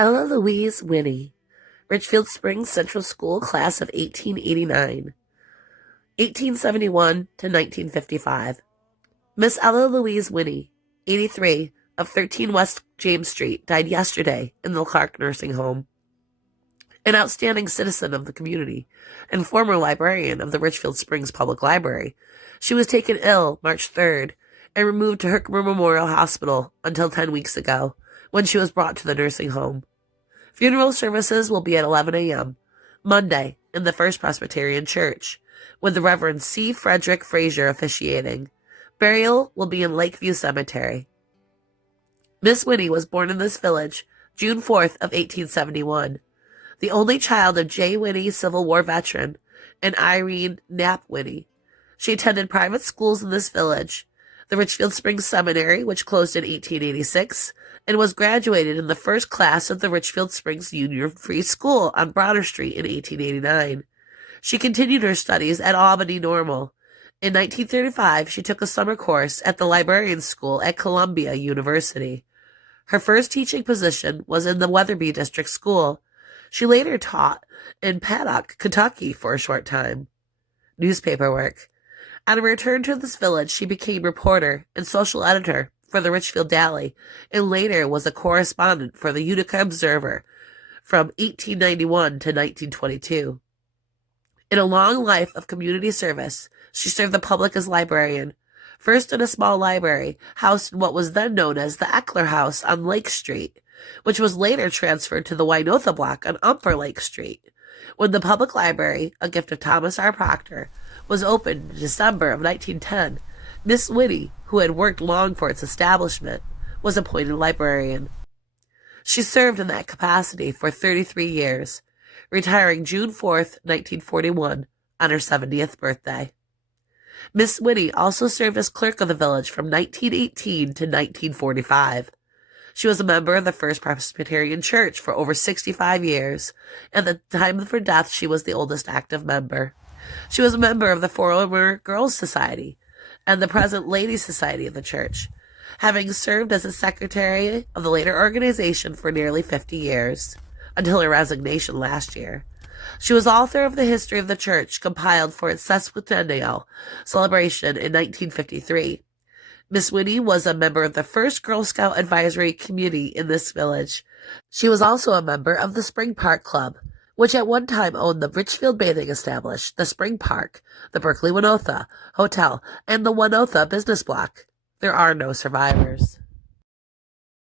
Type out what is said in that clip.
Ella Louise Winne, Richfield Springs Central School, class of 1889, 1871 to 1955. Miss Ella Louise Winne, 83, of 13 West James Street, died yesterday in the Clerk nursing home. An outstanding citizen of the community and former librarian of the Richfield Springs Public Library, she was taken ill March 3rd and removed to Herkimer Memorial Hospital until 10 weeks ago, when she was brought to the nursing home. Funeral services will be at 11 a.m., Monday, in the First Presbyterian Church, with the Reverend C. Frederick Frazier officiating. Burial will be in Lakeview Cemetery. Miss Winne was born in this village June 4th of 1871, the only child of J. Winne, Civil War veteran, and Irene Knapp Winne. She attended private schools in this village, the Richfield Springs Seminary, which closed in 1886, and was graduated in the first class of the Richfield Springs Union Free School on Broader Street in 1889. She continued her studies at Albany Normal. In 1935, she took a summer course at the Librarian School at Columbia University. Her first teaching position was in the Weatherby District School. She later taught in Paddock, Kentucky for a short time. Newspaper work. On her return to this village, she became reporter and social editor for the Richfield Daily, and later was a correspondent for the Utica Observer from 1891 to 1922. In a long life of community service, she served the public as librarian, first in a small library housed in what was then known as the Eckler House on Lake Street, which was later transferred to the Wynotha Block on Upper Lake Street. When the public library, a gift of Thomas R. Proctor, was opened in December of 1910, Miss Winne, who had worked long for its establishment, was appointed librarian. She served in that capacity for 33 years, retiring June 4th, 1941, on her 70th birthday. Miss Winne also served as clerk of the village from 1918 to 1945. She was a member of the First Presbyterian Church for over 65 years. At the time of her death, she was the oldest active member. She was a member of the former Girls' Society and the present Ladies' Society of the church, having served as a secretary of the later organization for nearly 50 years, until her resignation last year. She was author of the history of the church, compiled for its sesquicentennial celebration in 1953. Miss Winne was a member of the first Girl Scout Advisory Committee in this village. She was also a member of the Spring Park Club, which at one time owned the Richfield Bathing Establishment, the Spring Park, the Berkeley Wynotha Hotel, and the Wynotha Business Block. There are no survivors.